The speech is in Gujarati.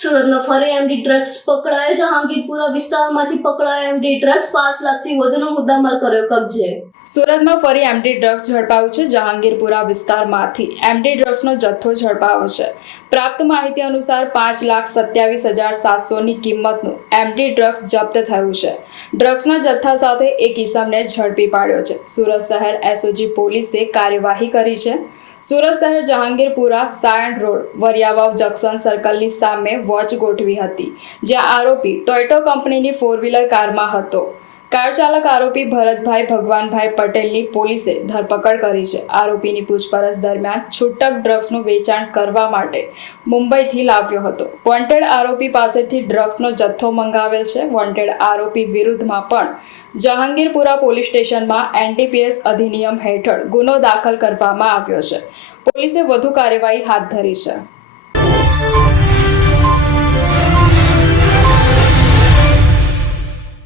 સુરતમાં ફરી એમડી ડ્રગ્સ પકડાયો. જહાંગીરપુરા વિસ્તારમાંથી પકડાયો એમડી ડ્રગ્સ 5 લાખથી વધુનો મુદ્દામાલ કર્યો કબજે. સુરતમાં ફરી એમડી ડ્રગ્સ ઝડપાયું છે. જહાંગીરપુરા વિસ્તારમાંથી એમડી ડ્રગ્સનો જથ્થો ઝડપાયો છે. પ્રાપ્ત માહિતી અનુસાર 5,27,700ની કિંમતનું એમડી ડ્રગ્સ જપ્ત થયું છે. ડ્રગ્સના જથ્થા સાથે એક ઇસમને ઝડપી પાડ્યો છે. સુરત શહેર એસઓજી પોલીસે કાર્યવાહી કરી છે. સુરત શહેર જહાંગીરપુરા સાયણ રોડ વરિયાવાવ જંકશન સર્કલની સામે વોચ ગોઠવી હતી, જ્યાં આરોપી ટોયોટો કંપનીની 4 વ્હીલર કારમાં હતો. કાર ચાલક આરોપી ભરતભાઈ ભગવાનભાઈ પટેલની પોલીસે ધરપકડ કરી છે. આરોપીની પૂછપરછ દરમિયાન છૂટક ડ્રગ્સનું વેચાણ કરવા માટે મુંબઈથી લાવ્યો હતો. વોન્ટેડ આરોપી પાસેથી ડ્રગ્સનો જથ્થો મંગાવેલ છે. વોન્ટેડ આરોપી વિરુદ્ધમાં પણ જહાંગીરપુરા પોલીસ સ્ટેશનમાં એનડીપીએસ અધિનિયમ હેઠળ ગુનો દાખલ કરવામાં આવ્યો છે. પોલીસે વધુ કાર્યવાહી હાથ ધરી છે.